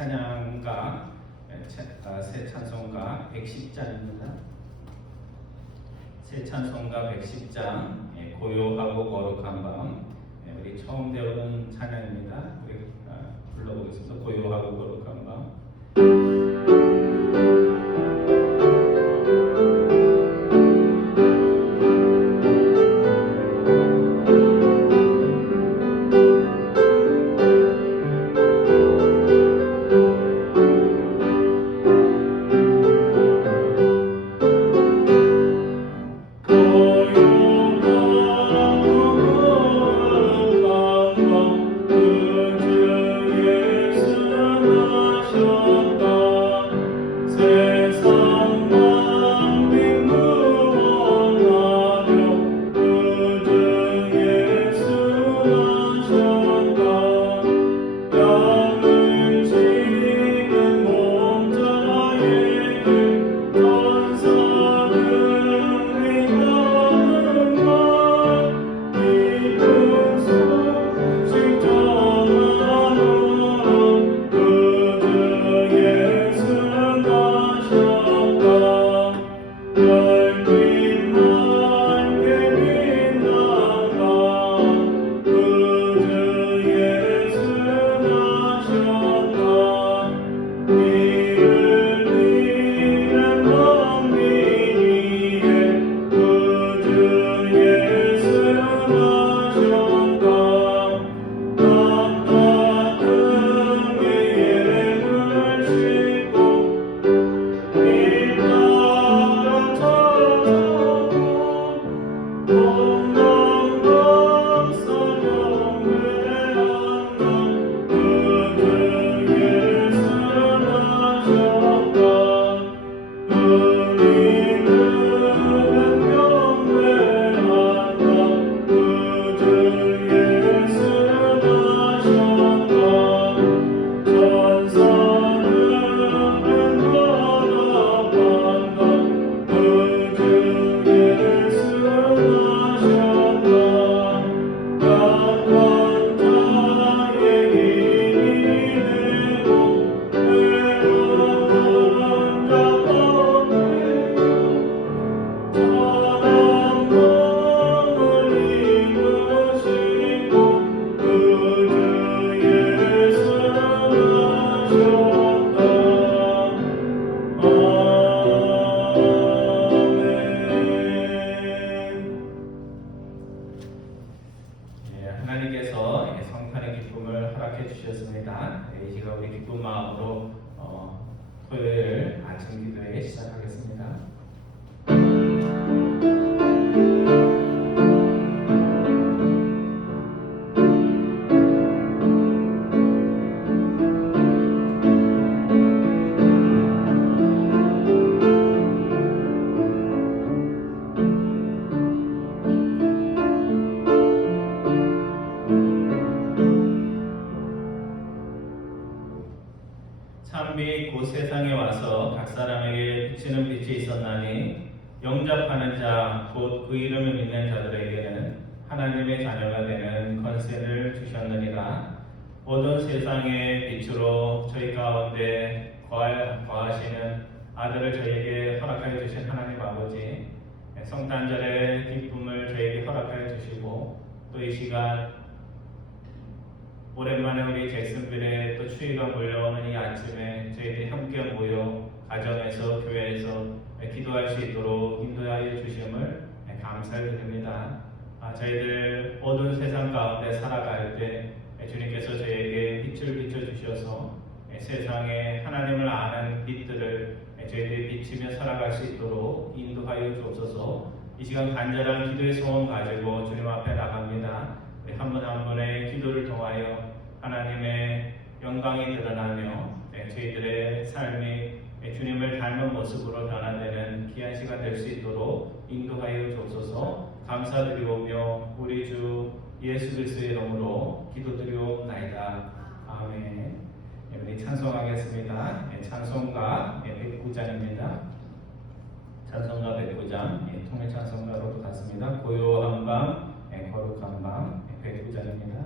찬양가 새 찬송가 110장입니다. 새 찬송가 110장 고요하고 거룩한 밤, 우리 처음 배우는 찬양입니다. 우리 불러보겠습니다. 고요하고 거룩한 밤. 하나님께서 성탄의 기쁨을 허락해 주셨습니다. 이 시간 우리 기쁜 마음으로 토요일 아침 기도회 시작하겠습니다. 참빛 곧 세상에 와서 각 사람에게 비치는 빛이 있었나니 영접하는 자 곧 그 이름을 믿는 자들에게는 하나님의 자녀가 되는 권세를 주셨느니라. 모든 세상의 빛으로 저희 가운데 거하시는 아들을 저희에게 허락하여 주신 하나님 아버지, 성탄절의 기쁨을 저희에게 허락하여 주시고 또 이 시간 오랜만에 우리 잭슨빌에 또 추위가 몰려오는 이 아침에 저희들이 함께 모여 가정에서 교회에서 기도할 수 있도록 인도하여 주심을 감사드립니다. 저희들 모든 세상 가운데 살아갈 때 주님께서 저희에게 빛을 비춰주셔서 세상에 하나님을 아는 빛들을 저희들이 비치며 살아갈 수 있도록 인도하여 주옵소서. 이 시간 간절한 기도의 소원 가지고 주님 앞에 나갑니다. 한 분 한 분의 기도를 통하여 하나님의 영광이 드러나며 저희들의 삶이 주님을 닮은 모습으로 변화되는 귀한 시간 될 수 있도록 인도하여 주옵소서. 감사드리오며 우리 주 예수 그리스도의 이름으로 기도드리옵나이다. 아멘. 우리 찬송하겠습니다. 찬송가 109장입니다. 찬송가 109장 통일 찬송가로도 같습니다. 고요한 밤 거룩한 밤 109장입니다.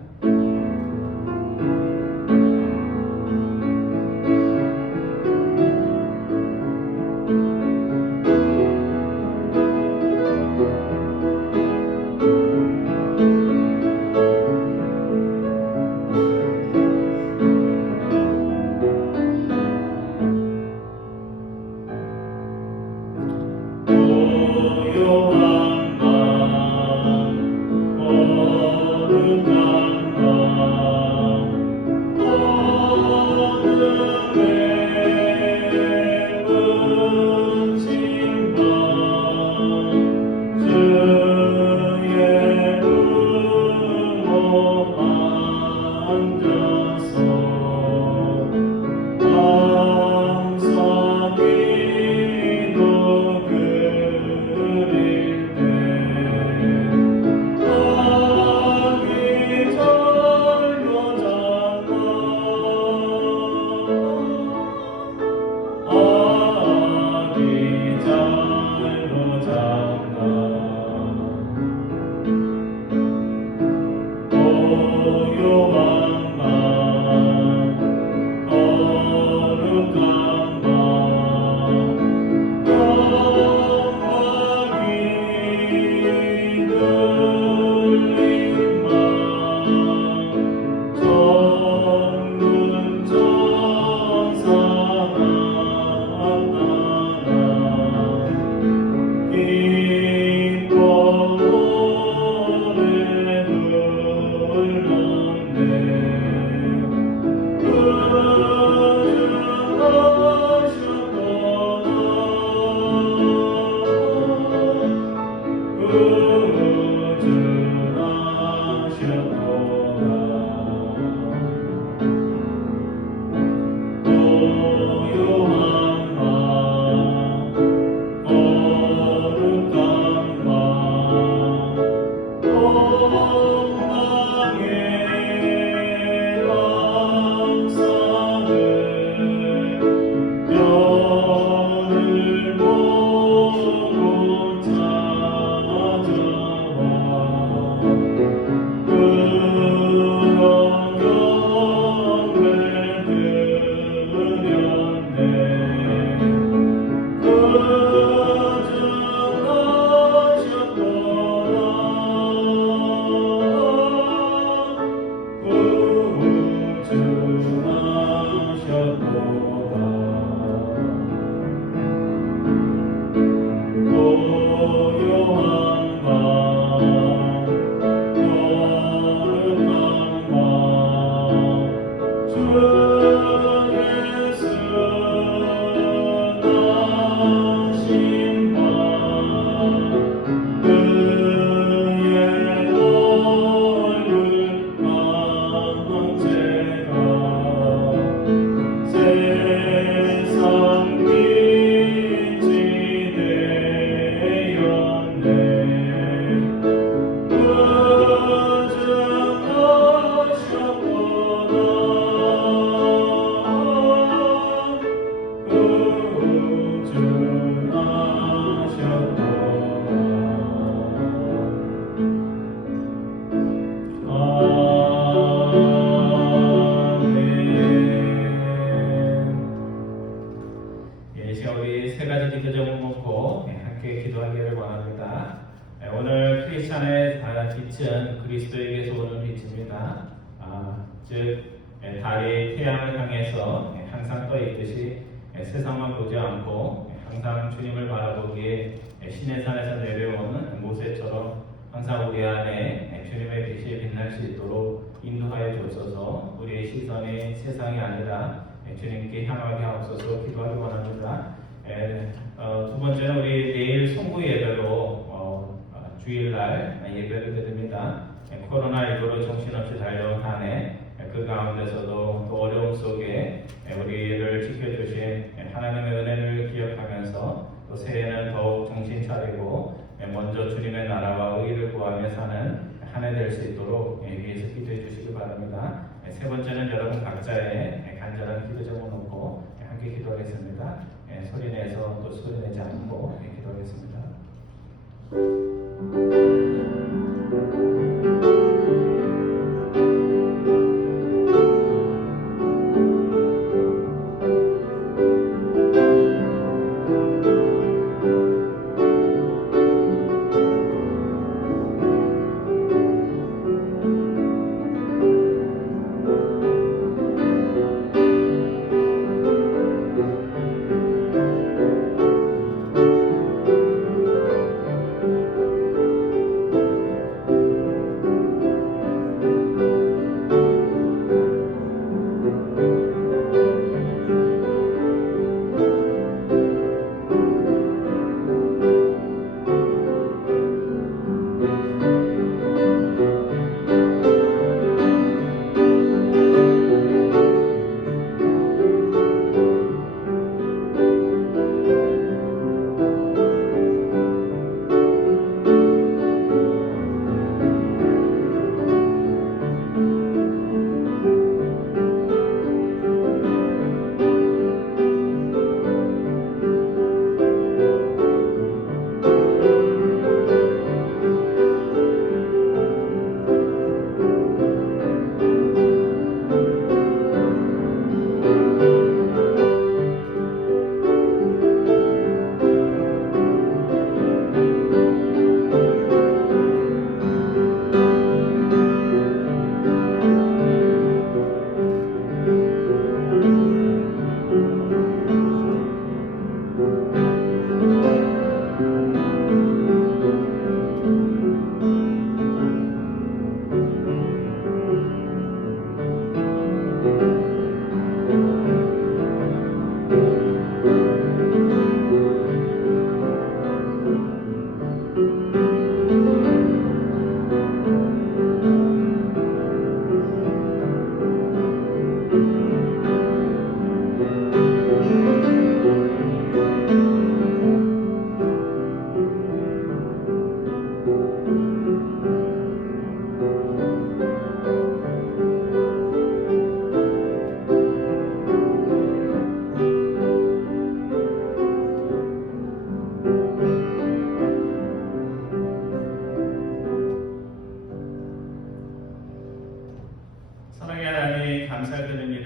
이 시간 우리 세 가지 기도 제목 놓고 함께 기도하기를 원합니다. 오늘 크리스찬의 빛은 그리스도에게서 오는 빛입니다. 즉 달이 태양을 향해서 항상 떠 있듯이 세상만 보지 않고 항상 주님을 바라보기에 시내산에서 내려오는 모세처럼 항상 우리 안에 주님의 빛이 빛날 수 있도록 인도하여 주옵소서. 우리의 시선이 세상이 아니라 주님께 향하게 하옵소서 기도하기 원합니다. 두 번째는 우리 내일 송구 예배로 주일날 예배를 드립니다. 코로나19로 정신없이 달려온 한 해 그 가운데서도 또 어려움 속에 우리를 지켜주신 하나님의 은혜를 기억하면서 또 새해는 더욱 정신 차리고 먼저 주님의 나라와 의를 구하며 사는 한 해 될 수 있도록 위해서 기도해 주시기 바랍니다. 세 번째는 여러분 각자의 간절한 기도 제목 놓고 함께 기도하겠습니다. 소리 내서 또 소리 내지 않고 기도하겠습니다.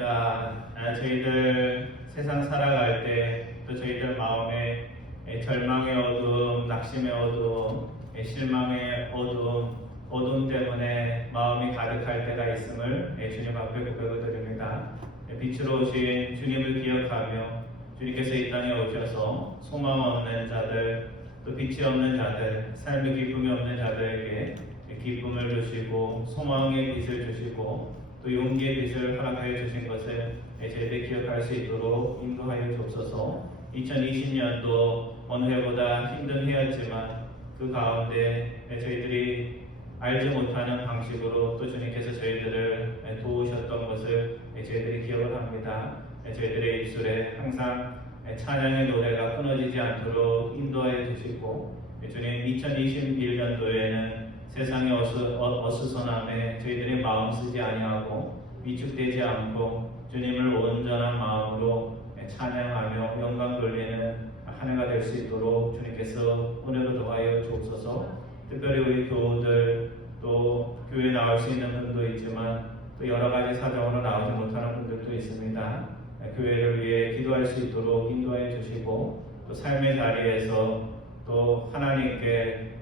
기도합니다. 저희들 세상 살아갈 때 또 저희들 마음에 절망의 어두움, 낙심의 어두움, 실망의 어두움 때문에 마음이 가득할 때가 있음을 주님 앞에 고백을 드립니다. 빛으로 오신 주님을 기억하며 주님께서 이 땅에 오셔서 소망 없는 자들, 또 빛이 없는 자들, 삶의 기쁨이 없는 자들에게 기쁨을 주시고 소망의 빛을 주시고 또 용기의 빛을 허락하여 주신 것을 저희들이 기억할 수 있도록 인도하여 주옵소서. 2020년도 어느 해보다 힘든 해였지만 그 가운데 저희들이 알지 못하는 방식으로 또 주님께서 저희들을 도우셨던 것을 저희들이 기억을 합니다. 저희들의 입술에 항상 찬양의 노래가 끊어지지 않도록 인도하여 주시고 주님 2021년도에는 세상의 어수선함에 저희들의 마음 쓰지 아니하고 위축되지 않고 주님을 온전한 마음으로 찬양하며 영광 돌리는 한 해가 될 수 있도록 주님께서 은혜로 도와여 주옵소서. 특별히 우리 교우들 또 교회 나올 수 있는 분도 있지만 또 여러 가지 사정으로 나오지 못하는 분들도 있습니다. 교회를 위해 기도할 수 있도록 인도해 주시고 또 삶의 자리에서 또 하나님께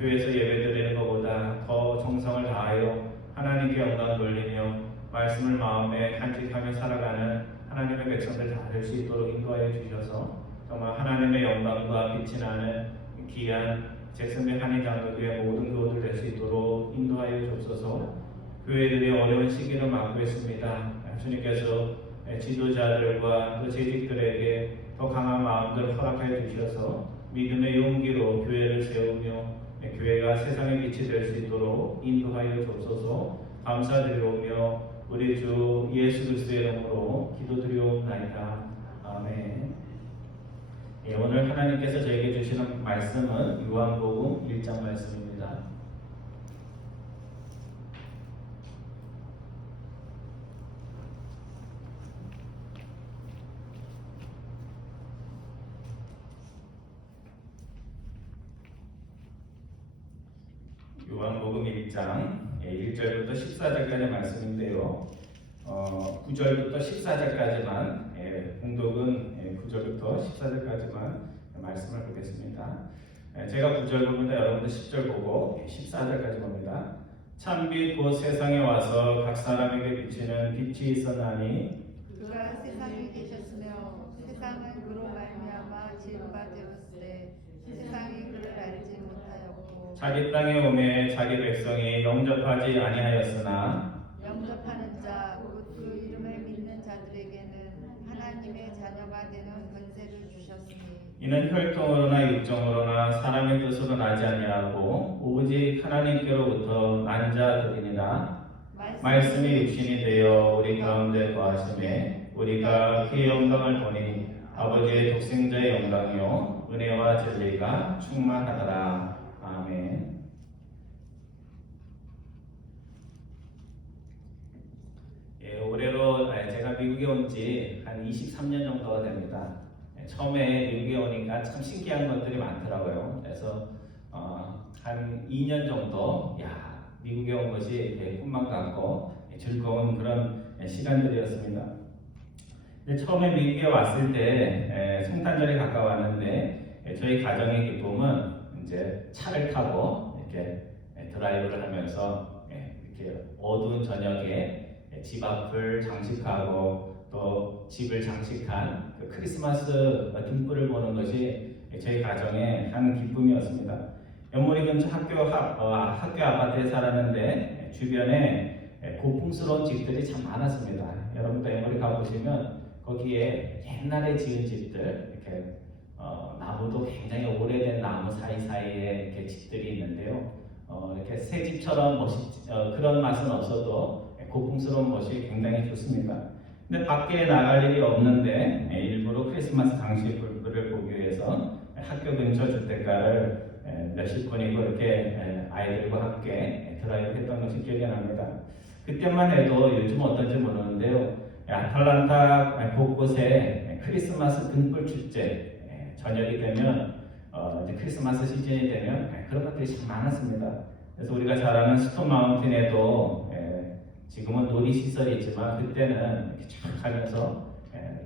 교회에서 예배드리는 것보다 더 정성을 다하여 하나님께 영광 돌리며 말씀을 마음에 간직하며 살아가는 하나님의 백성들 다 될 수 있도록 인도하여 주셔서 정말 하나님의 영광과 빛이 나는 귀한 잭슨빌 한인장로교회 모든 교우들 될 수 있도록 인도하여 주옵소서. 교회들이 어려운 시기를 맞고 있습니다. 주님께서 지도자들과 또 재직들에게 더 강한 마음들을 허락하여 주셔서 믿음의 용기로 교회를 세우며 교회가 세상의 빛이 될 수 있도록 인도하여 주옵소서. 감사드리오며 우리 주 예수 그리스도의 이름으로 기도드리옵나이다. 아멘. 오늘 하나님께서 저에게 주시는 말씀은 요한복음 1장 말씀입니다. 요한복음 1장 1절부터 14절까지 말씀인데요. 9절부터 14절까지만 공독은 9절부터 14절까지만 말씀을 보겠습니다. 제가 9절 봅니다. 여러분들 10절 보고 14절까지 봅니다. 참빛 곧 세상에 와서 각 사람에게 비치는 빛이 있었나니 그가 세상에 계셨으며 세상은 그로 말미암아 지음받으었으되 세상이 그를 알지 못하였고 자기 땅에 오매 자기 백성이 영접하지 아니하였으나 영접하는 자 곧 그 이름을 믿는 자들에게는 하나님의 자녀가 되는 권세를 주셨으니 이는 혈통으로나 육정으로나 사람의 뜻으로 나지 아니하고 오직 하나님께로부터 난 자들이니라. 말씀이 육신이 되어 우리 가운데 거하심에 우리가 그의 영광을 보니 아버지의 독생자의 영광이요 은혜와 진리가 충만하더라. 아멘. 올해로 제가 미국에 온 지 한 23년 정도가 됩니다. 처음에 미국에 오니까 참 신기한 것들이 많더라고요. 그래서 한 2년 정도 미국에 온 것이 꿈만 같고 즐거운 그런 시간들이었습니다. 근데 처음에 미국에 왔을 때 성탄절이 가까웠는데 저희 가정의 기쁨은 이제 차를 타고 이렇게 드라이브를 하면서 이렇게 어두운 저녁에 집 앞을 장식하고 또 집을 장식한 그 크리스마스 등불을 보는 것이 저희 가정의 한 기쁨이었습니다. 연모리 근처 학교 아파트에 살았는데 주변에 고풍스러운 집들이 참 많았습니다. 여러분도 연모리 가보시면 거기에 옛날에 지은 집들 이렇게 나무도 굉장히 오래된 나무 사이사이에 이렇게 집들이 있는데요. 이렇게 새 집처럼 그런 맛은 없어도 고풍스러운 것이 굉장히 좋습니다. 근데 밖에 나갈 일이 없는데 일부러 크리스마스 장식 불을 보기 위해서 학교 근처 주택가를 몇십 분이고 이렇게 아이들과 함께 드라이브 했던 것이 기억이 납니다. 그때만 해도 요즘 어떤지 모르는데요. 아틀란타 곳곳에 크리스마스 등불 축제 저녁이 되면 이제 크리스마스 시즌이 되면 그런 것들이 참 많았습니다. 그래서 우리가 잘 아는 스톤 마운틴에도 지금은 놀이시설이 있지만 그때는 이렇게 쫙 가면서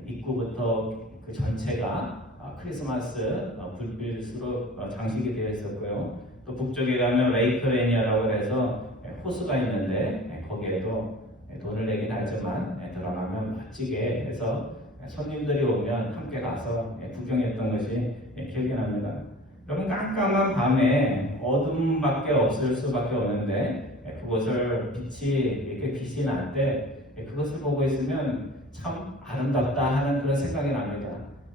입구부터 그 전체가 크리스마스 불빛으로 장식이 되어 있었고요. 또 북쪽에 가면 레이크 레니어라고 해서 호수가 있는데 거기에도 돈을 내긴 하지만 들어가면 멋지게 해서 손님들이 오면 함께 가서 구경했던 것이 기억이 납니다. 여러분, 깜깜한 밤에 어둠밖에 없을 수밖에 없는데 그것을 빛이 날 때 그것을 보고 있으면 참 아름답다 하는 그런 생각이 납니다.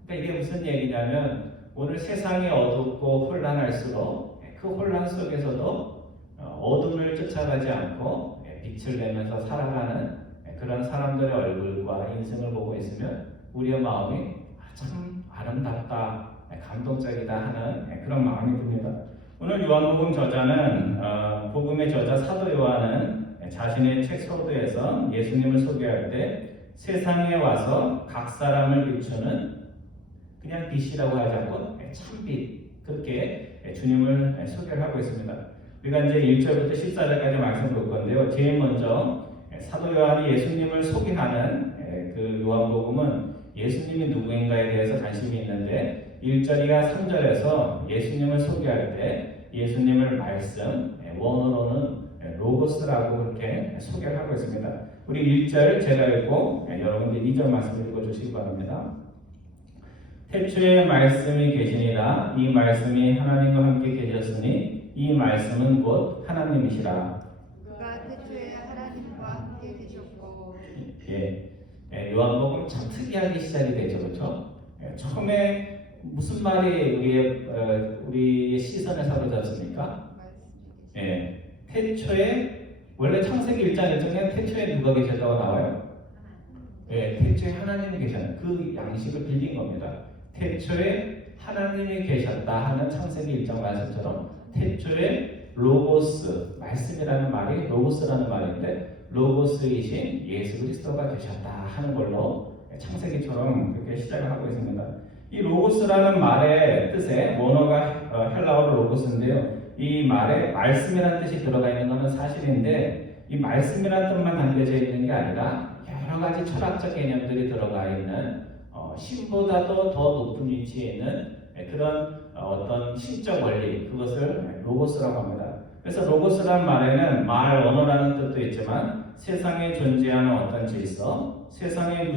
그러니까 이게 무슨 얘기냐면 오늘 세상이 어둡고 혼란할수록 그 혼란 속에서도 어둠을 쫓아가지 않고 빛을 내면서 살아가는 그런 사람들의 얼굴과 인생을 보고 있으면 우리의 마음이 참 아름답다, 감동적이다 하는 그런 마음이 듭니다. 오늘 요한복음 저자는 복음의 저자 사도 요한은 자신의 책 서두에서 예수님을 소개할 때 세상에 와서 각 사람을 비추는 그냥 빛이라고 하지 않고 참빛, 그렇게 주님을 소개를 하고 있습니다. 우리가 이제 1절부터 14절까지 말씀 볼 건데요. 제일 먼저 사도 요한이 예수님을 소개하는 그 요한복음은 예수님이 누구인가에 대해서 관심이 있는데 1절이나 3절에서 예수님을 소개할 때 예수님을 말씀, 원어로는 로고스라고 그렇게 소개를 하고 있습니다. 우리 1절 제가 읽고 여러분들 2절 말씀을 읽어주시기 바랍니다. 태초에 말씀이 계시니라. 이 말씀이 하나님과 함께 계셨으니 이 말씀은 곧 하나님이시라. 그가 태초에 하나님과 함께 계셨고. 요한복음 참 특이하게 시작이 되죠, 그렇죠? 처음에 무슨 말이 우리의 시선을 사로잡습니까? 태초에 원래 창세기 1장 1장에 태초에 누가 계셨다고 나와요? 태초에 하나님이 계셨는 그 양식을 빌린 겁니다. 태초에 하나님이 계셨다 하는 창세기 1장 말씀처럼 태초에 로고스, 말씀이라는 말이 로고스라는 말인데 로고스이신 예수 그리스도가 계셨다 하는 걸로 창세기처럼 그렇게 시작을 하고 있습니다. 이 로고스라는 말의 뜻에 원어가 헬라어로 로고스인데요. 이 말에 말씀이라는 뜻이 들어가 있는 것은 사실인데 이 말씀이라는 뜻만 담겨져 있는 게 아니라 여러 가지 철학적 개념들이 들어가 있는 신보다도 더 높은 위치에 있는 그런 어떤 신적 원리, 그것을 로고스라고 합니다. 그래서 로고스라는 말에는 말, 언어라는 뜻도 있지만 세상에 존재하는 어떤 질서, 세상을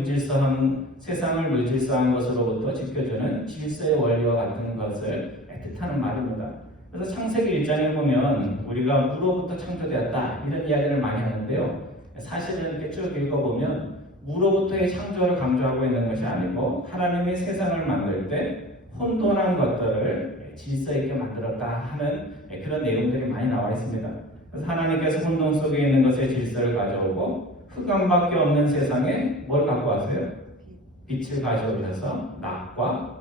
무질서한 것으로부터 지켜주는 질서의 원리와 같은 것을 뜻하는 말입니다. 그래서 창세기 1장에 보면 우리가 무로부터 창조되었다 이런 이야기를 많이 하는데요. 사실은 이렇게 쭉 읽어보면 무로부터의 창조를 강조하고 있는 것이 아니고 하나님이 세상을 만들 때 혼돈한 것들을 질서 있게 만들었다 하는 그런 내용들이 많이 나와 있습니다. 그래서 하나님께서 혼돈 속에 있는 것의 질서를 가져오고 흑암밖에 없는 세상에 뭘 갖고 왔어요? 빛을 가져오셔서 낮과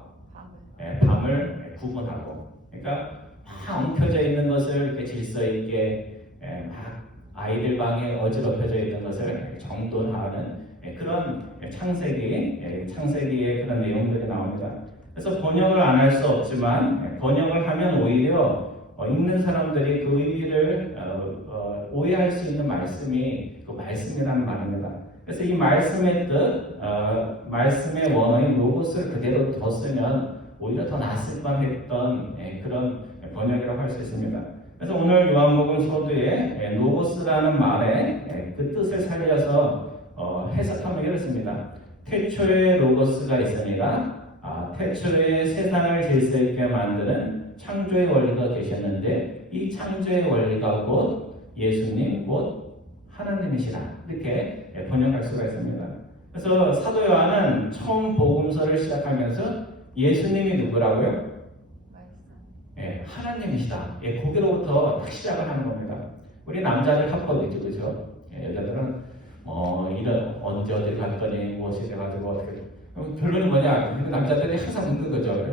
밤을 구분하고, 그러니까 막 엉켜져 있는 것을 이렇게 질서 있게 막 아이들 방에 어지럽혀져 있는 것을 정돈하는 그런 창세기의 그런 내용들이 나옵니다. 그래서 번역을 안 할 수 없지만 번역을 하면 오히려 읽는 사람들이 그 의미를 오해할 수 있는 말씀이 그 말씀이라는 말입니다. 그래서 이 말씀의 뜻, 말씀의 원어인 로고스를 그대로 뒀으면 오히려 더 낫을 뻔했던 그런 번역이라고 할 수 있습니다. 그래서 오늘 요한복음 서두에 로고스라는 말의 그 뜻을 살려서 해석하면 이렇습니다. 태초에 로고스가 있으니라. 태초에 세상을 질서 있게 만드는 창조의 원리가 계셨는데 이 창조의 원리가 곧 예수님, 곧 하나님이시라. 이렇게 번역할 수가 있습니다. 그래서 사도 요한은 처음 복음서를 시작하면서 예수님이 누구라고요? 하나님이시다. 거기로부터 딱 시작을 하는 겁니다. 우리 남자들 합법이죠, 그죠? 여자들은 이런 언제 어디 갔더니 무엇이 돼가지고 어떻게 결론이 뭐냐? 근데 남자들이 항상 묻는 거죠.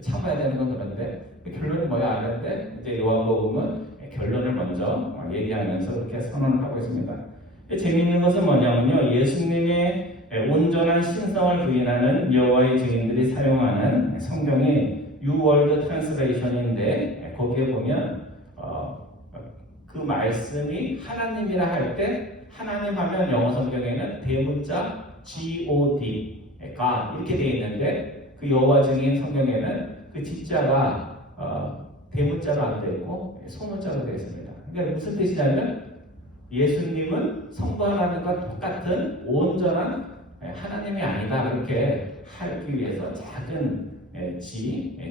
참아야 되는 건 그런데 결론이 뭐야 안 하는데 이제 요한복음은 결론을 먼저 얘기하면서 그렇게 선언을 하고 있습니다. 재미있는 것은 뭐냐면요, 예수님의 온전한 신성을 부인하는 여호와의 증인들이 사용하는 성경이 New World Translation인데 거기에 보면 그 말씀이 하나님이라 할 때 하나님 하면 영어 성경에는 대문자 God, God 이렇게 되어 있는데 그 여호와 증인 성경에는 그 진자가 대문자로 안 되어 있고 소문자로 되어 있습니다. 그러니까 무슨 뜻이냐면 예수님은 성부 하나님과 똑같은 온전한 하나님이 아니다 이렇게 하기 위해서 작은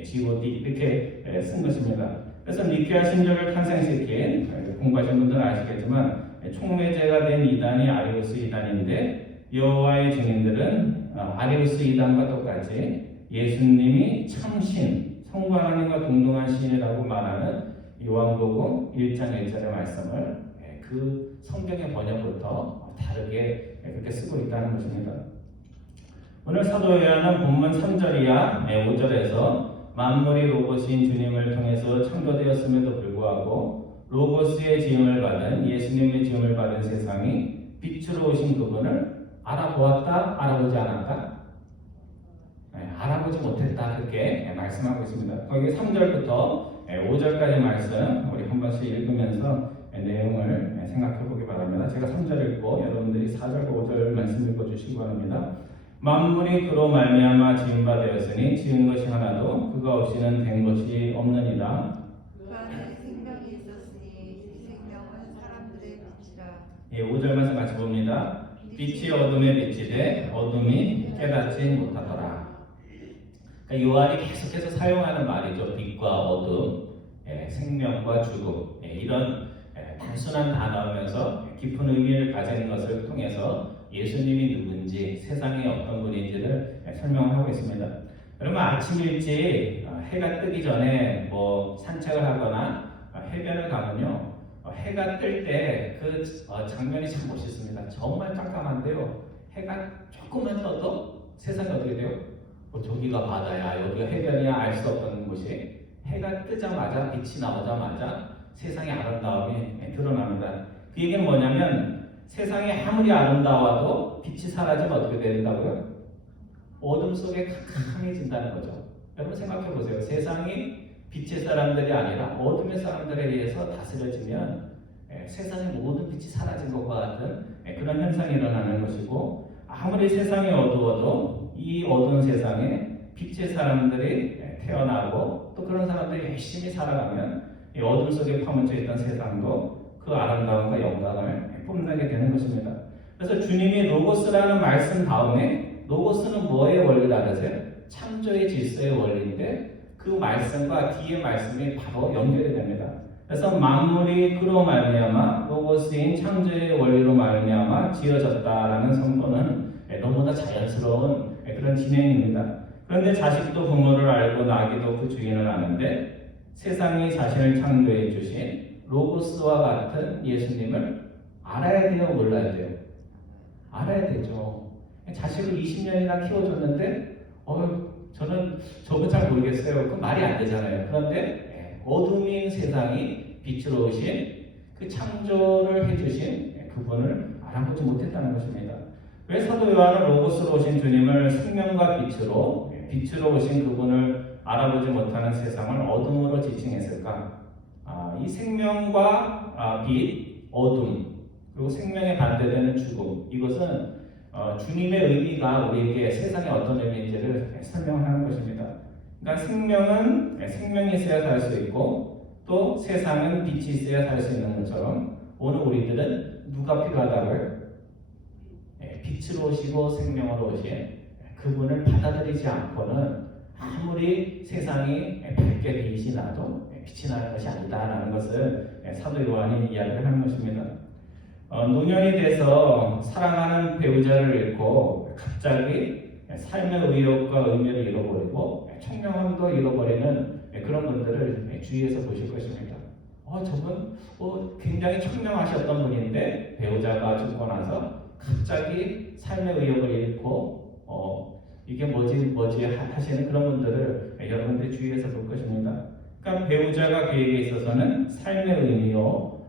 God 이렇게 쓴 것입니다. 그래서 니케아 신조를 탄생시킨 공부하신 분들은 아시겠지만 총매제가 된 이단이 아리우스 이단인데 여호와의 증인들은 아리우스 이단과 똑같이 예수님이 참신 성부 하나님과 동등한 신이라고 말하는 요한복음 1장 1절의 말씀을 그 성경의 번역부터 다르게 그렇게 쓰고 있다는 것입니다. 오늘 사도 요한은 본문 3절이야 5절에서 만물이 로고스인 주님을 통해서 창조되었음에도 불구하고 로고스의 지음을 받은 예수님의 지음을 받은 세상이 빛으로 오신 그분을 알아보았다, 알아보지 않았다? 알아보지 못했다 그렇게 말씀하고 있습니다. 거기 3절부터 5절까지 말씀 우리 한 번씩 읽으면서 내용을 생각해 보기 바랍니다. 제가 3절 읽고 여러분들이 4절, 5절 말씀 읽어 주시기 바랍니다. 만물이 그로 말미암아 지은 바 되었으니 지은 것이 하나도 그가 없이는 된 것이 없느니라. 그 안에 생명이 있었으니 그 생명은 사람들의 빛이라. 5절 말씀 같이 봅니다. 빛이 어둠에 비치되 어둠이 깨닫지 못하더라. 그러니까 요한이 계속해서 사용하는 말이죠. 빛과 어둠, 생명과 죽음 이런 단순한 단어면서 깊은 의미를 가진 것을 통해서 예수님이 누군지 세상에 어떤 분인지를 설명하고 있습니다. 여러분 아침 일찍 해가 뜨기 전에 뭐 산책을 하거나 해변을 가면요 해가 뜰 때 그 장면이 참 멋있습니다. 정말 깜깜한데요 해가 조금만 떠도 세상이 어떻게 돼요? 뭐 저기가 바다야 여기가 해변이야 알 수 없던 곳이 해가 뜨자마자 빛이 나오자마자 세상의 아름다움이 드러납니다. 그 얘기는 뭐냐면 세상이 아무리 아름다워도 빛이 사라지면 어떻게 된다고요? 어둠 속에 캄캄해진다는 거죠. 여러분 생각해 보세요. 세상이 빛의 사람들이 아니라 어둠의 사람들에 의해서 다스려지면 세상의 모든 빛이 사라진 것과 같은 그런 현상이 일어나는 것이고 아무리 세상이 어두워도 이 어두운 세상에 빛의 사람들이 태어나고 또 그런 사람들이 열심히 살아가면 이 어둠 속에 파묻혀 있던 세상도 그 아름다움과 영광을 뽐내게 되는 것입니다. 그래서 주님이 로고스라는 말씀 다음에 로고스는 뭐의 원리라 그러세요? 창조의 질서의 원리인데 그 말씀과 뒤의 말씀이 바로 연결이 됩니다. 그래서 만물이 그로 말미암아 로고스인 창조의 원리로 말미암아 지어졌다라는 선포는 너무나 자연스러운 그런 진행입니다. 그런데 자식도 부모를 알고 나귀도 그 주인을 아는데 세상이 자신을 창조해 주신 로고스와 같은 예수님을 알아야 돼요, 몰라야 돼요? 알아야 되죠. 자식을 20년이나 키워줬는데 저는 잘 모르겠어요. 그 말이 안 되잖아요. 그런데 어둠인 세상이 빛으로 오신 그 창조를 해주신 그분을 알아보지 못했다는 것입니다. 왜 사도 요한은 로고스로 오신 주님을 생명과 빛으로 오신 그분을 알아보지 못하는 세상을 어둠으로 지칭했을까? 이 생명과 빛, 어둠, 그리고 생명에 반대되는 죽음, 이것은 주님의 의미가 우리에게 세상에 어떤 의미인지를 설명하는 것입니다. 그러니까 생명은 생명이 있어야 살 수 있고 또 세상은 빛이 있어야 살 수 있는 것처럼 오늘 우리들은 누가 필요하다고요? 빛으로 오시고 생명으로 오신 그분을 받아들이지 않고는 아무리 세상이 밝게 빛이 나도 빛이 나는 것이 아니다라는 것을 사도 요한이 이야기를 하는 것입니다. 노년이 돼서 사랑하는 배우자를 잃고 갑자기 삶의 의욕과 의미를 잃어버리고 청명함도 잃어버리는 그런 분들을 주위에서 보실 것입니다. 저분 굉장히 청명하셨던 분인데 배우자가 죽고 나서 갑자기 삶의 의욕을 잃고 이게 뭐지 하시는 그런 분들을 여러분들이 주위에서 볼 것입니다. 그러니까 배우자가 그에게 있어서는 삶의 의미요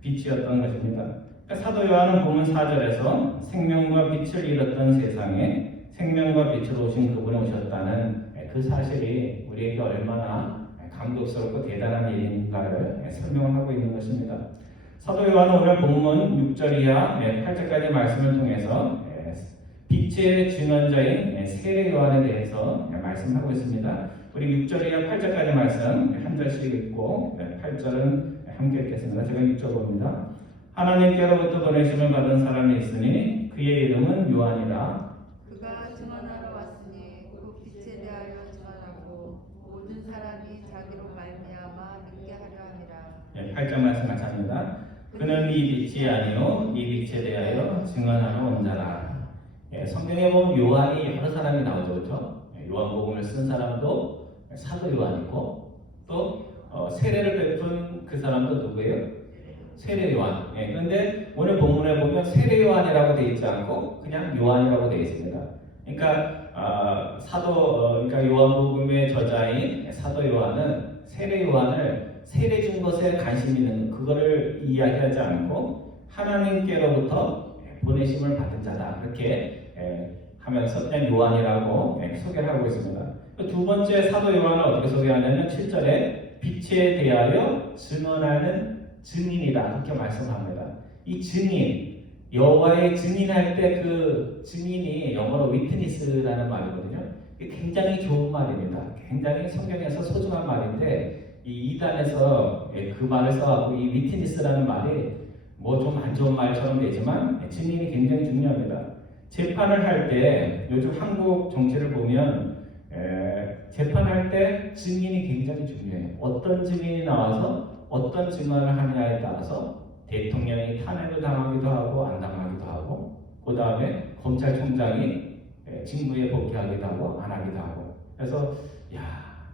빛이었던 것입니다. 그러니까 사도 요한은 본문 4절에서 생명과 빛을 잃었던 세상에 생명과 빛으로 오신 그분이 오셨다는 그 사실이 우리에게 얼마나 감격스럽고 대단한 일인가를 설명을 하고 있는 것입니다. 사도 요한은 오늘 본문 6절 이하 8절까지 말씀을 통해서 빛의 증언자인 세례 요한에 대해서 말씀하고 있습니다. 우리 6절 이하 8절까지 말씀 한 절씩 읽고 8절은 함께 읽겠습니다. 제가 6절 봅니다. 하나님께로부터 보내심을 받은 사람이 있으니 그의 이름은 요한이라. 그가 증언하러 왔으니 그 빛에 대하여 증언하고 모든 사람이 자기로 말미암아 믿게 하려 함이라. 8절 말씀 같이 합니다. 그는 이 빛이 아니요 이 빛에 대하여 증언하러 온 자라. 성경에 보면 요한이 여러 사람이 나오죠, 그렇죠? 요한복음을 쓴 사람도 사도 요한이고 또 세례를 베푼 그 사람도 누구예요? 세례 요한. 그런데 오늘 본문에 보면 세례 요한이라고 되어 있지 않고 그냥 요한이라고 되어 있습니다. 그러니까 그러니까 요한복음의 저자인 사도 요한은 세례 요한을 세례 준 것에 관심 있는 그거를 이야기하지 않고 하나님께로부터 보내심을 받은 자다 그렇게 하면서 그냥 요한이라고 소개를 하고 있습니다. 두 번째 사도 요한을 어떻게 소개하냐면 7절에 빛에 대하여 증언하는 증인이다 그렇게 말씀합니다. 이 증인, 여호와의 증인할 때 그 증인이 영어로 위트니스라는 말이거든요. 굉장히 좋은 말입니다. 굉장히 성경에서 소중한 말인데 이 이단에서 그 말을 써갖고 이 위트니스라는 말이 뭐 좀 안 좋은 말처럼 되지만 증인이 굉장히 중요합니다. 재판을 할 때 요즘 한국 정치를 보면 재판할 때 증인이 굉장히 중요해요. 어떤 증인이 나와서 어떤 증언을 하느냐에 따라서 대통령이 탄핵을 당하기도 하고 안 당하기도 하고 그 다음에 검찰총장이 직무에 복귀하기도 하고 안 하기도 하고 그래서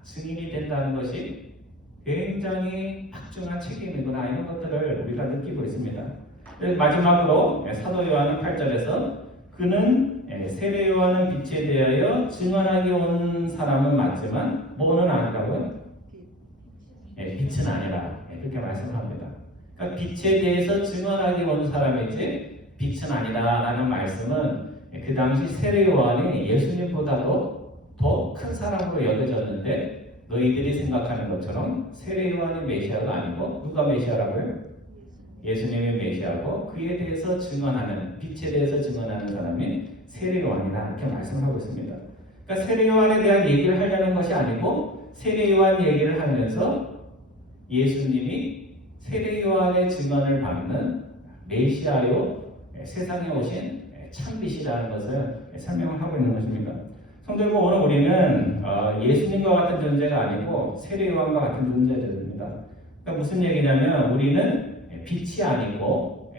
증인이 된다는 것이 굉장히 박중한 책임이구나 이런 것들을 우리가 느끼고 있습니다. 마지막으로 사도 요한은 8절에서 그는 세례 요한은 빛에 대하여 증언하기 온 사람은 맞지만 뭐는 아니라고요? 빛은 아니라 그렇게 말씀을 합니다. 그러니까 빛에 대해서 증언하기 온 사람이지 빛은 아니다라는 말씀은 그 당시 세례 요한이 예수님보다도 더 큰 사람으로 여겨졌는데 너희들이 생각하는 것처럼 세례 요한이 메시아가 아니고 누가 메시아라고요? 예수님이 메시아고 그에 대해서 증언하는 빛에 대해서 증언하는 사람이 세례 요한이다 이렇게 말씀하고 있습니다. 그러니까 세례 요한에 대한 얘기를 하려는 것이 아니고 세례 요한 얘기를 하면서 예수님이 세례 요한의 증언을 받는 메시아요 세상에 오신 참빛이라는 것을 설명을 하고 있는 것입니다. 성도 여러분 오늘 우리는 예수님과 같은 존재가 아니고 세례 요한과 같은 존재들입니다. 그러니까 무슨 얘기냐면 우리는 빛이 아니고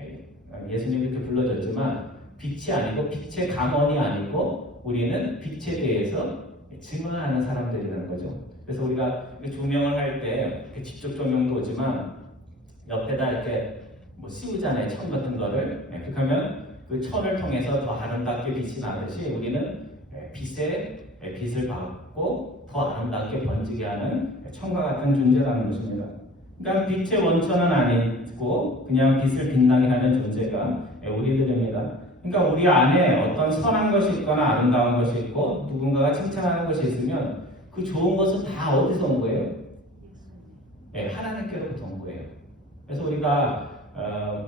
예수님이 이렇게 불러줬지만 빛이 아니고 빛의 감언이 아니고 우리는 빛에 대해서 증언하는 사람들이라는 거죠. 그래서 우리가 조명을 할 때 직접 조명도 오지만 옆에다 이렇게 뭐 씌우잖아요. 천 같은 거를. 그렇게 하면 그 천을 통해서 더 아름답게 빛이 나듯이 우리는 빛을 받고 더 아름답게 번지게 하는 천과 같은 존재라는 것입니다. 그러니까 빛의 원천은 아니고 그냥 빛을 빛나게 하는 존재가 우리들입니다. 그러니까 우리 안에 어떤 선한 것이 있거나 아름다운 것이 있고 누군가가 칭찬하는 것이 있으면 그 좋은 것은 다 어디서 온 거예요? 하나님께로부터 온 거예요. 그래서 우리가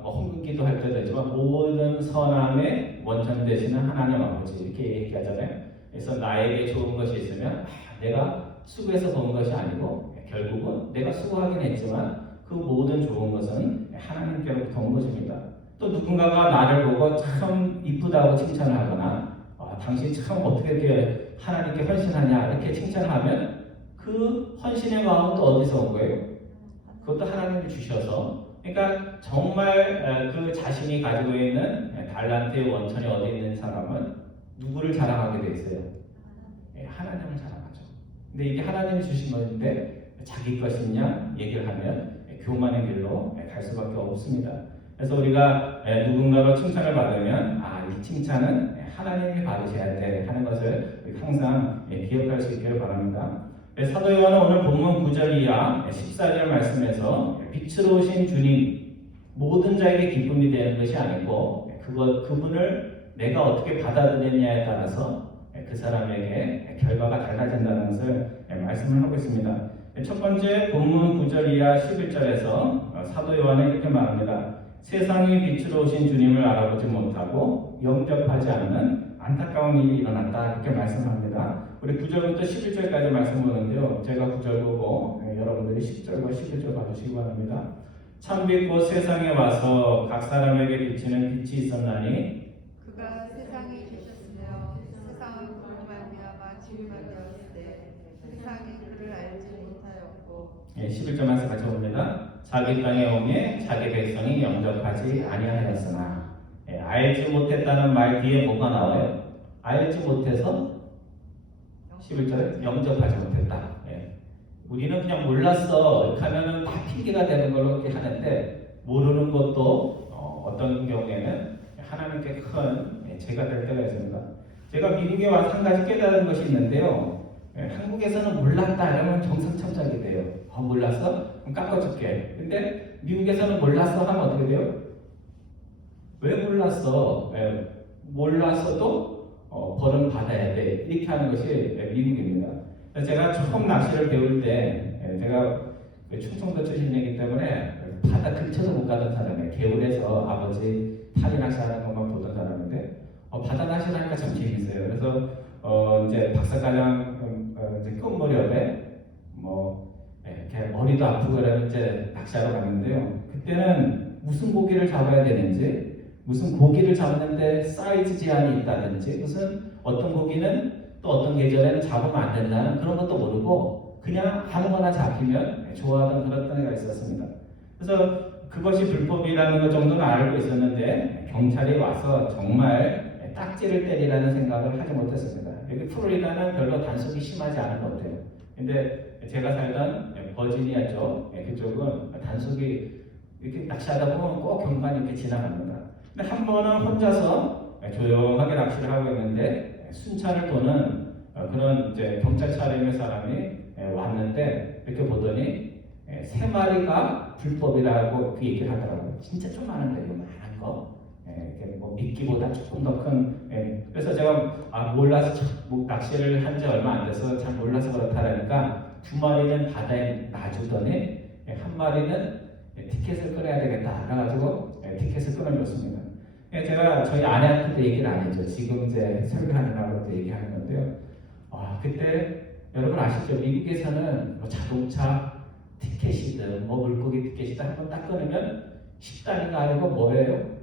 헌금기도 할 때도 되지만 모든 선함의 원천 되시는 하나님 아버지 이렇게 얘기하잖아요. 그래서 나에게 좋은 것이 있으면 내가 수고해서 본 것이 아니고 결국은 내가 수고하긴 했지만 그 모든 좋은 것은 하나님께로부터 온 것입니다. 또 누군가가 나를 보고 참 이쁘다고 칭찬을 하거나 당신 참 어떻게 이렇게 하나님께 헌신하냐 이렇게 칭찬하면 그 헌신의 마음은 또 어디서 온 거예요? 그것도 하나님이 주셔서 그러니까 정말 그 자신이 가지고 있는 달란트의 원천이 어디 있는 사람은 누구를 자랑하게 돼 있어요? 하나님을 자랑하죠. 근데 이게 하나님이 주신 것인데 자기 것이냐 얘기를 하면 교만의 길로 갈 수밖에 없습니다. 그래서 우리가 누군가로 칭찬을 받으면 이 칭찬은 하나님이 받으셔야 돼 하는 것을 항상 기억할 수 있기를 바랍니다. 사도 요한은 오늘 본문 9절 이하 14절 말씀에서 빛으로 오신 주님 모든 자에게 기쁨이 되는 것이 아니고 그분을 내가 어떻게 받아들였냐에 따라서 그 사람에게 결과가 달라진다는 것을 말씀을 하고 있습니다. 첫 번째 본문 9절 이하 11절에서 사도 요한은 이렇게 말합니다. 세상이 빛으로 오신 주님을 알아보지 못하고 영접하지 않는 안타까운 일이 일어났다. 이렇게 말씀합니다. 우리 9절부터 11절까지 말씀 보는데요. 제가 9절 보고 여러분들이 10절과 11절 봐주시기 바랍니다. 참빛 곧 세상에 와서 각 사람에게 비치는 빛이 있었나니 그가 세상에 계셨으며 세상은 그로 말미암아 지음만 되었으되 세상이 그를 알지 못하였고 11절 말씀 같이 봅니다. 자기 땅에 오매 자기 백성이 영접하지 아니하였으나 알지 못했다는 말 뒤에 뭐가 나와요? 알지 못해서 11절에 영접하지 못했다. 우리는 그냥 몰랐어 이렇게 하면은 다 핑계가 되는 걸로 이렇게 하는데 모르는 것도 어떤 경우에는 하나님께 큰 죄가 될 때가 있습니다. 제가 미국에 와서 한 가지 깨달은 것이 있는데요. 한국에서는 몰랐다 이러면 정상첨작이 돼요. 몰랐어? 그럼 깎아줄게. 근데 미국에서는 몰랐어 하면 어떻게 돼요? 왜 몰랐어? 몰랐어도 벌은 받아야 돼. 이렇게 하는 것이 미국입니다. 제가 처음 낚시를 배울 때 제가 충청도 출신이기 때문에 바다 근처도 못 가던 사람이에요. 개울에서 아버지 타기 낚시하는 것만 보던 사람인데 바다 낚시를 하니까 참 재밌어요. 그래서 이제 박사과정 이제 끝무렵에 이렇게 머리도 아프고 그러면 이제 낚시하러 갔는데요. 그때는 무슨 고기를 잡아야 되는지, 무슨 고기를 잡는데 사이즈 제한이 있다든지, 무슨 어떤 고기는 또 어떤 계절에는 잡으면 안 된다는 그런 것도 모르고 그냥 아무거나 잡히면 좋아하던 그런 때가 있었습니다. 그래서 그것이 불법이라는 것 정도는 알고 있었는데 경찰이 와서 정말 딱지를 때리라는 생각을 하지 못했습니다. 여기 플로리다는 별로 단속이 심하지 않은 것 같아요. 근데 제가 살던 버지니아 쪽 그쪽은 단속이 이렇게 낚시하다 보면 꼭 경관이 이렇게 지나갑니다. 근데 한 번은 혼자서 조용하게 낚시를 하고 있는데 순찰을 도는 그런 이제 경찰 차림의 사람이 왔는데 이렇게 보더니 3마리가 불법이라고 그 얘기를 하더라고요. 진짜 좀 많은데 이거 많은 거. 뭐 미끼보다 조금 더 큰. 그래서 제가 몰라서 낚시를 한 지 얼마 안 돼서 잘 몰라서 그렇다라니까 2마리는 바다에 놔주더니 1마리는 티켓을 끊어야 되겠다. 그래가지고 티켓을 끊어줬습니다. 제가 저희 아내한테도 얘기를 안 했죠. 지금 이제 설교하느라고 얘기하는 건데요. 그때 여러분 아시죠? 미국에서는 뭐 자동차 티켓이든 뭐 물고기 티켓이든 한번 딱 끊으면 10단위가 아니고 뭐예요?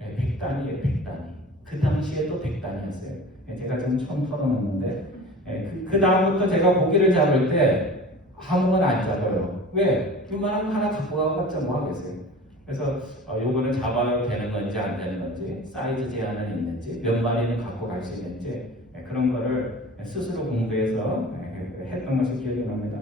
100단위예요. 100단위. 그 당시에 또 100단위였어요. 제가 지금 처음 털어놓는데 그 다음부터 제가 고기를 잡을 때 아무거나 안 잡아요. 왜? 이만한 거 하나 갖고 가봤자 뭐 하겠어요. 그래서 요거는 잡아야 되는 건지 안 되는 건지, 사이즈 제한은 있는지, 몇 마리는 갖고 갈 수 있는지 그런 거를 스스로 공부해서 했던 것이 기억이 납니다.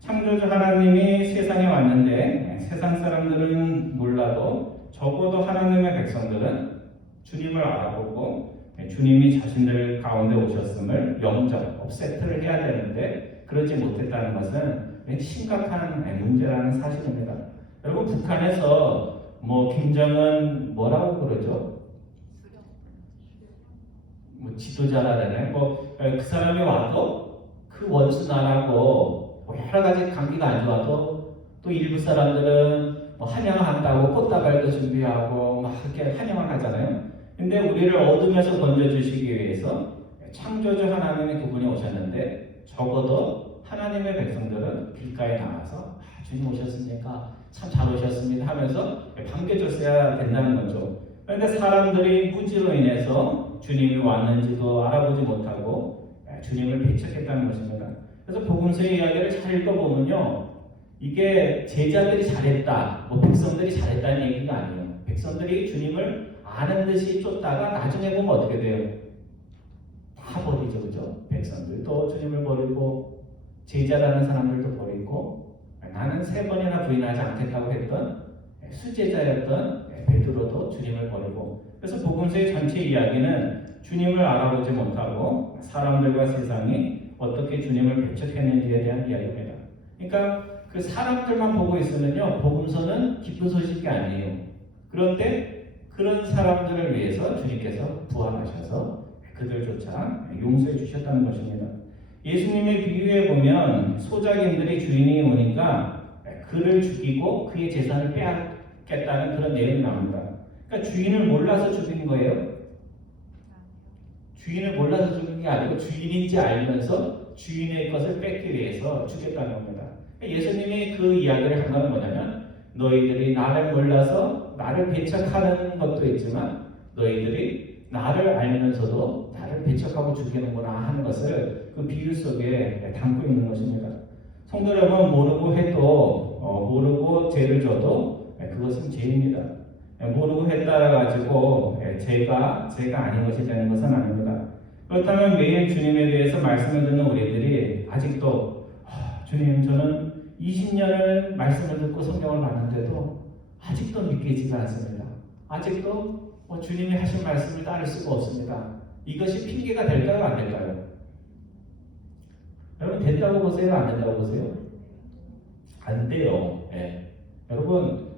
창조주 하나님이 세상에 왔는데 세상 사람들은 몰라도 적어도 하나님의 백성들은 주님을 알아보고 주님이 자신들 가운데 오셨음을 영접, 업세트를 해야 되는데 그러지 못했다는 것은 심각한 문제라는 사실입니다. 여러분 북한에서 뭐 김정은 뭐라고 그러죠? 뭐 지도자라네. 그 사람이 와도 그 원수 나라고 여러 가지 감기가 안 좋아도 또 일부 사람들은 뭐 환영한다고 꽃다발도 준비하고 막 이렇게 환영을 하잖아요. 근데 우리를 어둠에서 건져주시기 위해서 창조주 하나님의 그분이 오셨는데 적어도 하나님의 백성들은 길가에 나와서 주님 오셨습니까? 참 잘 오셨습니다 하면서 반겨줬어야 된다는 거죠. 그런데 사람들이 무지로 인해서 주님이 왔는지도 알아보지 못하고 주님을 배척했다는 것입니다. 그래서 복음서의 이야기를 잘 읽어보면요. 이게 제자들이 잘했다, 뭐 백성들이 잘했다는 얘기가 아니에요. 백성들이 주님을 아는 듯이 쫓다가 나중에 보면 어떻게 돼요? 다 버리죠, 그죠? 백성들도 주님을 버리고 제자라는 사람들도 버리고 나는 3번이나 부인하지 않겠다고 했던 수제자였던 베드로도 주님을 버리고 그래서 복음서의 전체 이야기는 주님을 알아보지 못하고 사람들과 세상이 어떻게 주님을 배척했는지에 대한 이야기입니다. 그러니까 그 사람들만 보고 있으면요 복음서는 기쁜 소식이 아니에요. 그런데 그런 사람들을 위해서 주님께서 부활하셔서 그들조차 용서해 주셨다는 것입니다. 예수님의 비유에 보면 소작인들이 주인이 오니까 그를 죽이고 그의 재산을 빼앗겠다는 그런 내용이 나옵니다. 그러니까 주인을 몰라서 죽인 거예요. 주인을 몰라서 죽인 게 아니고 주인인지 알면서 주인의 것을 뺏기 위해서 죽였다는 겁니다. 예수님이 그 이야기를 한 건 뭐냐면 너희들이 나를 몰라서 나를 배척하는 것도 있지만 너희들이 나를 알면서도 나를 배척하고 죽이는구나 하는 것을 그 비유 속에 담고 있는 것입니다. 성도 여러분, 모르고 해도 모르고 죄를 져도 그것은 죄입니다. 모르고 했다 가지고 죄가 아닌 것이 되는 것은 아닙니다. 그렇다면 매일 주님에 대해서 말씀을 듣는 우리들이 아직도 주님, 저는 20년을 말씀을 듣고 성경을 봤는데도 아직도 믿기지가 않습니다. 아직도 주님이 하신 말씀을 따를 수가 없습니다. 이것이 핑계가 될까요? 안 될까요? 여러분, 된다고 보세요? 안 된다고 보세요? 안 돼요. 여러분,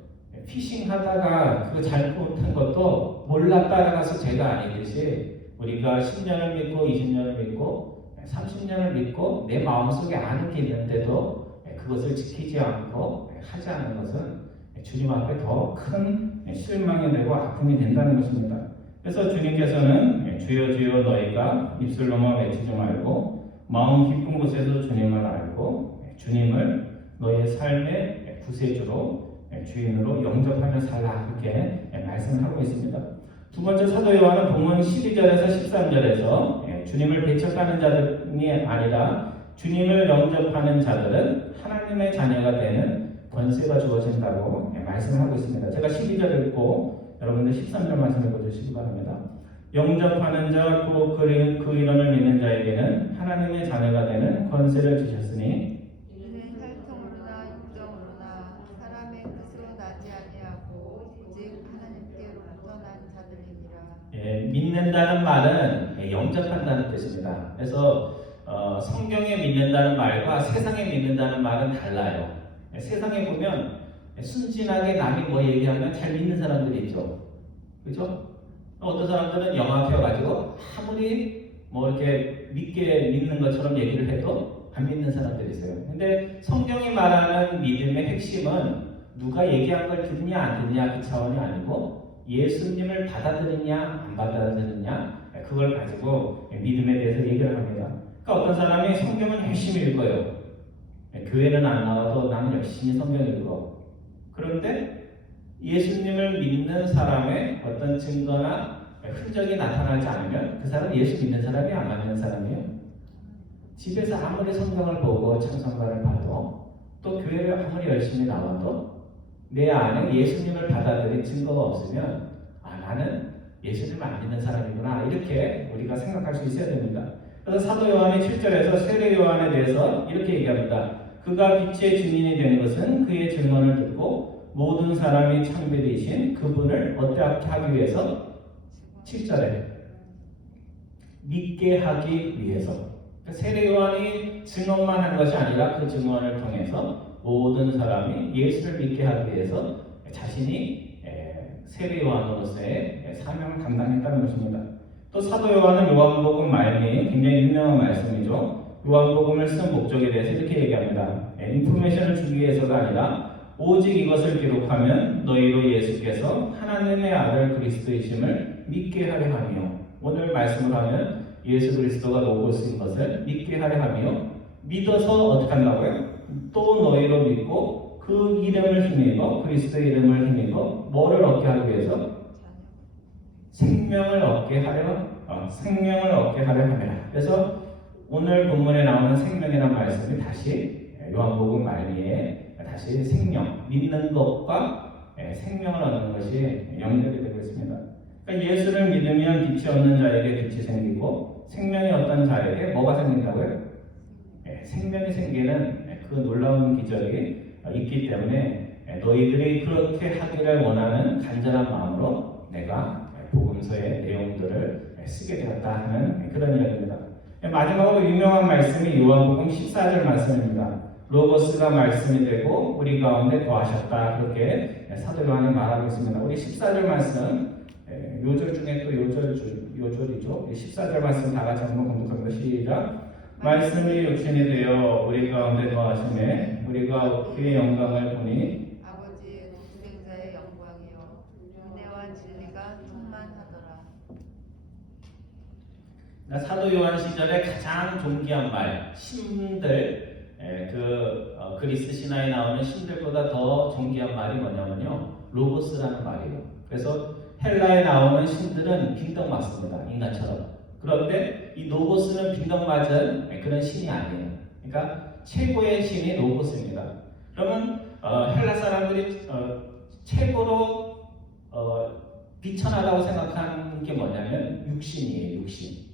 피싱 하다가 그거 잘못한 것도 몰라 따라가서 죄가 아니듯이 우리가 10년을 믿고 20년을 믿고 30년을 믿고 내 마음속에 아는 게 있는데도 그것을 지키지 않고 하지 않는 것은 주님 앞에 더 큰 실망이 되고 아픔이 된다는 것입니다. 그래서 주님께서는 주여 주여 너희가 입술로만 외치지 말고 마음 깊은 곳에서 주님을 알고 주님을 너희의 삶의 구세주로 주인으로 영접하며 살라, 이렇게 말씀을 하고 있습니다. 두 번째, 사도 요한은 본문 12절에서 13절에서 주님을 배척하는 자들이 아니라 주님을 영접하는 자들은 하나님의 자녀가 되는 권세가 주어진다고 말씀하고 있습니다. 제가 12절 읽고 여러분들 13절 말씀 읽어주시기 바랍니다. 영접하는 자, 그 이름을 믿는 자에게는 하나님의 자녀가 되는 권세를 주셨으니 이는 혈통으로나 육정으로나 사람의 뜻으로 나지 아니하고 오직 하나님께로부터 난 자들이니라. 믿는다는 말은 영접한다는 뜻입니다. 그래서 성경에 믿는다는 말과 세상에 믿는다는 말은 달라요. 세상에 보면 순진하게 남이 뭐 얘기하면 잘 믿는 사람들이 있죠. 그죠? 어떤 사람들은 영합해가지고 아무리 뭐 이렇게 믿는 것처럼 얘기를 해도 안 믿는 사람들이 있어요. 근데 성경이 말하는 믿음의 핵심은 누가 얘기한 걸 듣냐 안 듣냐 그 차원이 아니고 예수님을 받아들이냐 안 받아들이냐 그걸 가지고 믿음에 대해서 얘기를 합니다. 그러니까 어떤 사람이 성경을 열심히 읽어요. 교회는 안 나와도 나는 열심히 성경 읽어. 그런데 예수님을 믿는 사람의 어떤 증거나 흔적이 나타나지 않으면 그 사람은 예수 믿는 사람이 안 맞는 사람이에요. 집에서 아무리 성경을 보고 찬송가를 봐도 또 교회를 아무리 열심히 나와도 내 안에 예수님을 받아들인 증거가 없으면 나는 예수님을 안 믿는 사람이구나, 이렇게 우리가 생각할 수 있어야 됩니다. 그래서 사도 요한이 7절에서 세례 요한에 대해서 이렇게 얘기합니다. 그가 빛의 증인이 된 것은 그의 증언을 듣고 모든 사람이 창비되신 그분을 어떻게 하기 위해서? 7절에 믿게 하기 위해서. 세례 요한이 증언만 한 것이 아니라 그 증언을 통해서 모든 사람이 예수를 믿게 하기 위해서 자신이 세례 요한으로서의 사명을 감당했다는 것입니다. 또 사도 요한은 요한복음 말미, 굉장히 유명한 말씀이죠. 요한복음을 쓴 목적에 대해서 이렇게 얘기합니다. 인포메이션을 주기 위해서가 아니라 오직 이것을 기록하면 너희로 예수께서 하나님의 아들 그리스도이심을 믿게 하려 하며, 오늘 말씀을 하면 예수 그리스도가 로고스인 것을 믿게 하려 하며, 믿어서 어떻게 한다고요? 또 너희로 믿고 그 이름을 힘입어, 그리스도의 이름을 힘입어 뭐를 얻게 하기 위해서? 생명을 얻게 하려 함이라. 그래서 오늘 본문에 나오는 생명이라는 말씀이 다시 요한복음 말미에 다시 생명, 믿는 것과 생명을 얻는 것이 연결이 되고 있습니다. 그러니까 예수를 믿으면 빛이 없는 자에게 빛이 생기고 생명이 없던 자에게 뭐가 생긴다고요? 생명이 생기는 그 놀라운 기적이 있기 때문에 너희들이 그렇게 하기를 원하는 간절한 마음으로 내가 복음서의 내용들을 쓰게 되었다 하는 그런 이야기입니다. 마지막으로 유명한 말씀이 요한복음 14절 말씀입니다. 로고스가 말씀이 되고 우리 가운데 거하셨다, 그렇게 사도 요한이 말하고 있습니다. 우리 14절 말씀, 요절 중에 또 요절이죠. 14절 말씀 다 같이 한번 공독합니다. 시작. 말씀이 육신이 되어 우리 가운데 거하심에 우리가 그의 영광을 보니 아버지의 독생자의 영광이요 은혜와 진리가 충만하더라. 사도 요한 시절에 가장 존귀한 말, 신들, 그리스 신화에 나오는 신들보다 더 존귀한 말이 뭐냐면요, 로고스라는 말이에요. 그래서 헬라에 나오는 신들은 빈덩 맞습니다, 인간처럼. 그런데 이 로고스는 빈덩 맞은 그런 신이 아니에요. 그러니까 최고의 신이 로고스입니다. 그러면 헬라 사람들이 최고로 비천하다고 생각하는 게 뭐냐면 육신이에요, 육신.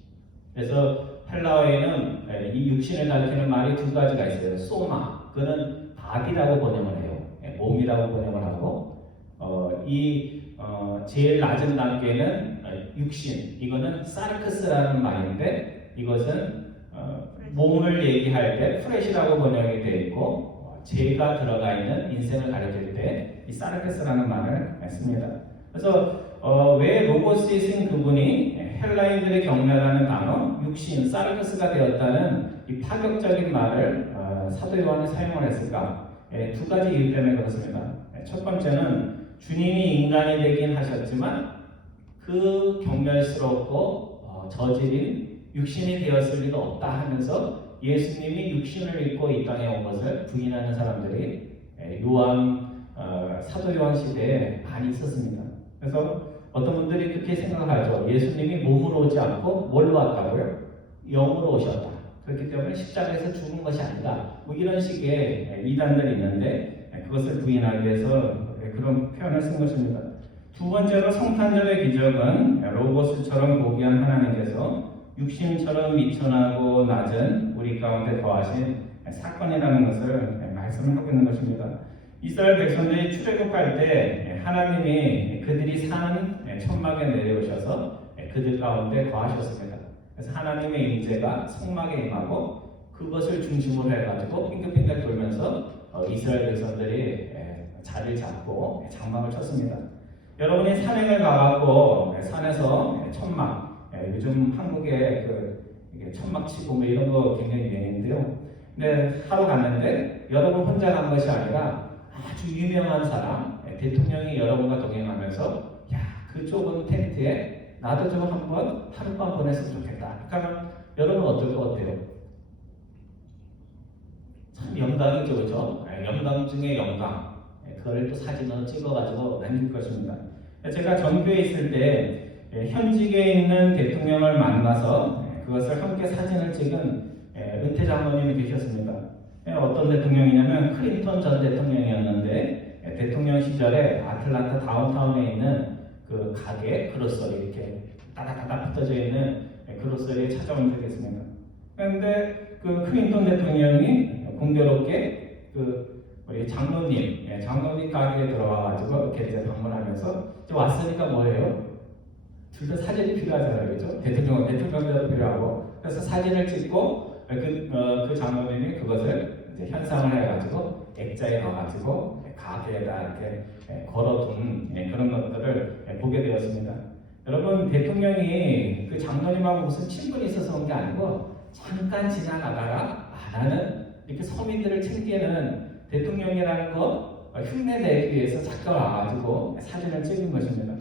그래서 헬라어에는 이 육신을 가리키는 말이 두 가지가 있어요. 소마, 그는 바디라고 번역을 해요. 몸이라고 번역을 하고, 제일 낮은 단계는 육신, 이거는 사르크스라는 말인데, 이것은 몸을 얘기할 때 프레시라고 번역이 되어 있고, 죄가 들어가 있는 인생을 가리킬 때 이 사르크스라는 말을 씁니다. 그래서 왜 로고스에 쓴 그분이 헬라인들이 경멸하는 단어 육신 사르크스가 되었다는 이 파격적인 말을 사도 요한이 사용을 했을까? 두 가지 이유 때문에 그렇습니다. 첫 번째는 주님이 인간이 되긴 하셨지만 그 경멸스럽고 저질인 육신이 되었을 리가 없다 하면서 예수님이 육신을 입고 이 땅에 온 것을 부인하는 사람들이 사도 요한 시대에 많이 있었습니다. 그래서 어떤 분들이 그렇게 생각하죠. 예수님이 몸으로 오지 않고 뭘로 왔다고요? 영으로 오셨다. 그렇기 때문에 십자가에서 죽은 것이 아니다. 뭐 이런 식의 이단들이 있는데 그것을 부인하기 위해서 그런 표현을 쓴 것입니다. 두 번째로 성탄절의 기적은 로고스처럼 고귀한 하나님께서 육신처럼 미천하고 낮은 우리 가운데 거하신 사건이라는 것을 말씀을 하고 있는 것입니다. 이스라엘 백성들이 출애굽할 때 하나님이 그들이 사는 천막에 내려오셔서 그들 가운데 거하셨습니다. 그래서 하나님의 임재가 성막에 임하고 그것을 중심으로 해가지고 빙글빙글 돌면서 이스라엘 백성들이 자리를 잡고 장막을 쳤습니다. 여러분이 산행을 가갖고 산에서 천막, 요즘 한국에 천막 치고 뭐 이런 거 굉장히 유행인데요. 근데 하러 갔는데 여러분 혼자 간 것이 아니라 아주 유명한 사람, 대통령이 여러분과 동행하면서 그 좁은 텐트에 나도 좀 한번 하룻밤 보냈으면 좋겠다. 그러면 여러분 어떨 것 같아요? 참 영광이죠, 그렇죠? 영광 중에 영광. 그걸 또 사진으로 찍어가지고 남길 것입니다. 제가 전교에 있을 때 현직에 있는 대통령을 만나서 그것을 함께 사진을 찍은 은퇴 장로님이 계셨습니다. 어떤 대통령이냐면 클린턴 전 대통령이었는데 대통령 시절에 아틀란타 다운타운에 있는 그 가게 그로서리 이렇게 따닥따닥 붙어져 있는 그로서리에 찾아온 적이 있습니다. 그런데 그 클린턴 대통령이 공교롭게 우리 장로님 가게에 들어와가지고 이렇게 이제 방문하면서 이제 왔으니까 뭐예요? 둘 다 사진이 필요하잖아요, 그렇죠? 대통령도 필요하고 그래서 사진을 찍고 그 장로님이 그것을 이제 현상을 해가지고 액자에 넣어가지고 가게에다 이렇게 걸어둔 그런 것들을 보게 되었습니다. 여러분 대통령이 그 장로님하고 무슨 친분이 있어서 온 게 아니고 잠깐 지나가다가 나는 이렇게 서민들을 챙기는 대통령이라는 거 흉내내기 위해서 잠깐 와가지고 사진을 찍은 것입니다.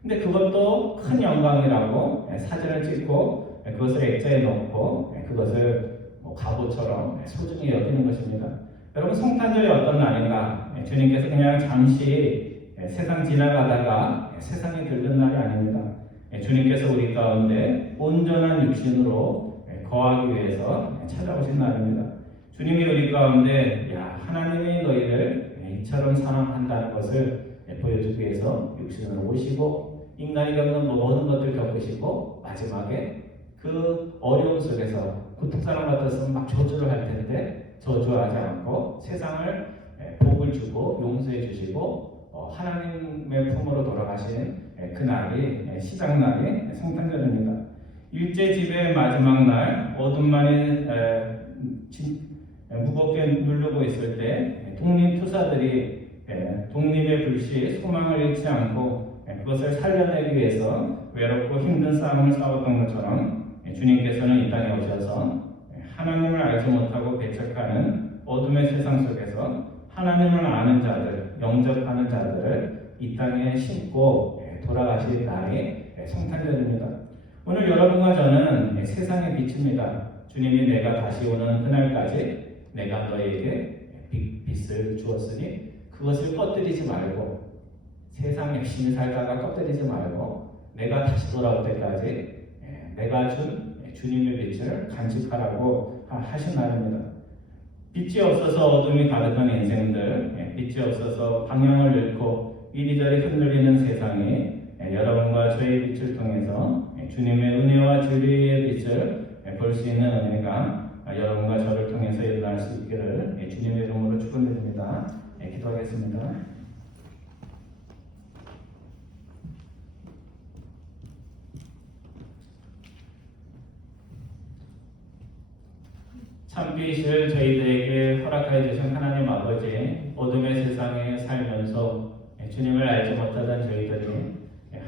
근데 그것도 큰 영광이라고 사진을 찍고 그것을 액자에 넣고 그것을 갑오처럼 소중히 여기는 것입니다. 여러분 성탄절이 어떤 날인가? 주님께서 그냥 잠시 세상 지나가다가 세상에 들른 날이 아닙니다. 주님께서 우리 가운데 온전한 육신으로 거하기 위해서 찾아오신 날입니다. 주님이 우리 가운데 하나님이 너희를 이처럼 사랑한다는 것을 보여주기 위해서 육신으로 오시고 인간이 겪는 모든 것들을 겪으시고 마지막에 그 어려움 속에서 고통사람 같았으면 막 저주를 할 텐데 저주하지 않고 세상을 복을 주고 용서해 주시고 하나님의 품으로 돌아가신 그 날이 시작날이 성탄절입니다. 일제 지배의 마지막 날 어둠만이 무겁게 누르고 있을 때 독립투사들이 독립의 불씨 소망을 잃지 않고 그것을 살려내기 위해서 외롭고 힘든 싸움을 싸웠던 것처럼 주님께서는 이 땅에 오셔서 하나님을 알지 못하고 배척하는 어둠의 세상 속에서 하나님을 아는 자들, 영접하는 자들을 이 땅에 심고 돌아가실 날의 성탄절입니다. 오늘 여러분과 저는 세상의 빛입니다. 주님이 내가 다시 오는 그날까지 내가 너에게 빛을 주었으니 그것을 꺼뜨리지 말고, 세상 열심히 살다가 꺼뜨리지 말고 내가 다시 돌아올 때까지 내가 준 주님의 빛을 간직하라고 하신 날입니다. 빛이 없어서 어둠이 가득한 인생들, 빛이 없어서 방향을 잃고 이리저리 흔들리는 세상이 여러분과 저의 빛을 통해서 주님의 은혜와 진리의 빛을 볼 수 있는 은혜가 여러분과 저를 통해서 일어날 수 있기를 주님의 이름으로 축원드립니다. 기도하겠습니다. 참빛을 저희들에게 허락하여 주신 하나님 아버지, 어둠의 세상에 살면서 주님을 알지 못하던 저희들이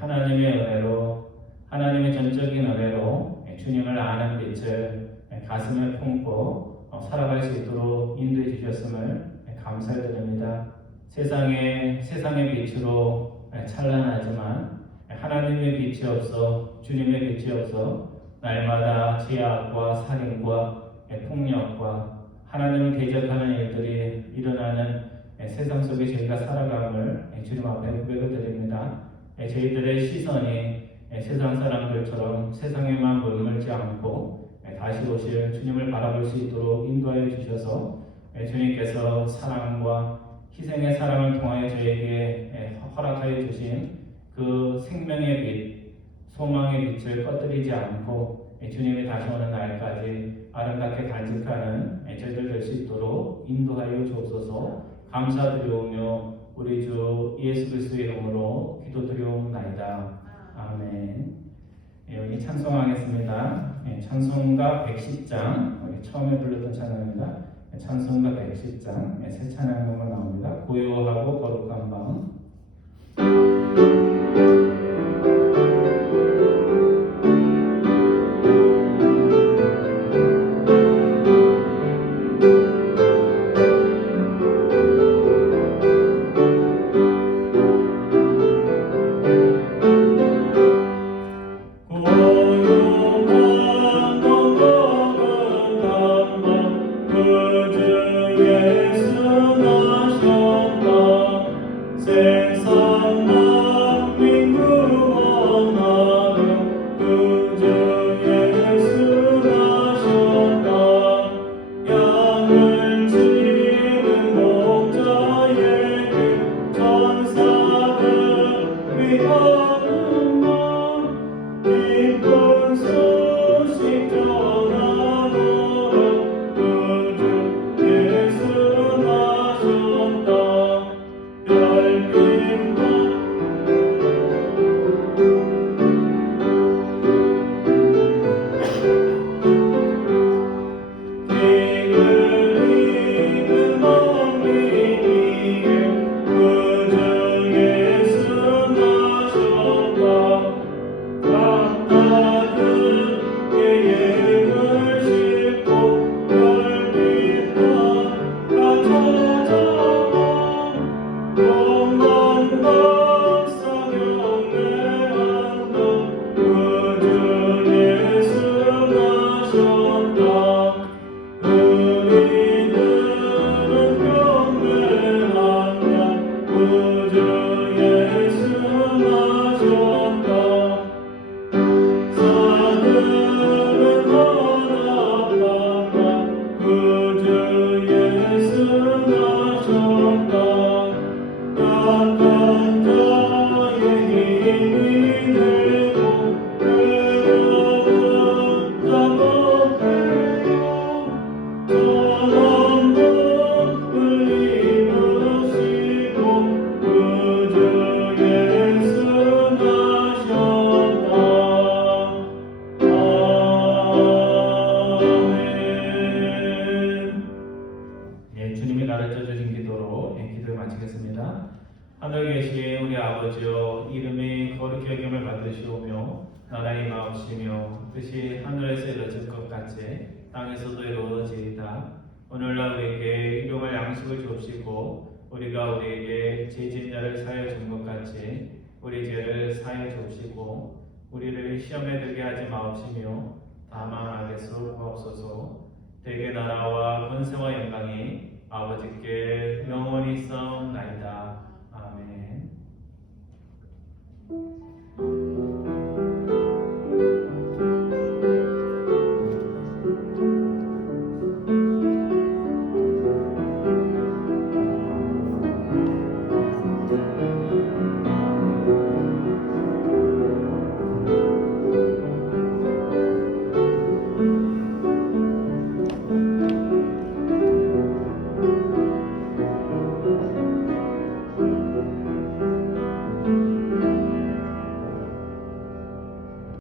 하나님의 은혜로, 하나님의 전적인 은혜로 주님을 아는 빛을 가슴에 품고 살아갈 수 있도록 인도해 주셨음을 감사드립니다. 세상의 빛으로 찬란하지만 하나님의 빛이 없어, 주님의 빛이 없어 날마다 제약과 살인과 폭력과 하나님을 대적하는 일들이 일어나는 세상 속에 저희가 살아감을 주님 앞에 고백드립니다. 저희들의 시선이 세상 사람들처럼 세상에만 머물지 않고 다시 오실 주님을 바라볼 수 있도록 인도하여 주셔서 주님께서 사랑과 희생의 사랑을 통하여 저에게 허락하여 주신 그 생명의 빛, 소망의 빛을 꺼뜨리지 않고 주님이 다시 오는 날까지 아름답게 간직하는 저희들 될 수 있도록 인도하여 주옵소서. 감사드리오며 우리 주 예수 그리스도의 이름으로 기도드리옵나이다. 아멘. 여기 찬송하겠습니다. 찬송가 110장, 우리 처음에 불렀던 찬양입니다. 찬송가 110장, 새 찬양으로 나옵니다. 고요하고 거룩한 밤. 하늘에 계신 우리 아버지여, 이름이 거룩히 여김을 받으시오며 나라의 마옵시며 뜻이 하늘에서 이루어질 것 같이 땅에서도 이루어지이다. 오늘날 우리에게 일용할 양식을 주옵시고 우리가 우리에게 죄진 자를 사하여 준 것 같이 우리 죄를 사하여 주옵시고 우리를 시험에 들게 하지 마옵시며 다만 악에서 구하옵소서. 대개 나라와 권세와 영광이 아버지께 영원히 있사옵나이다.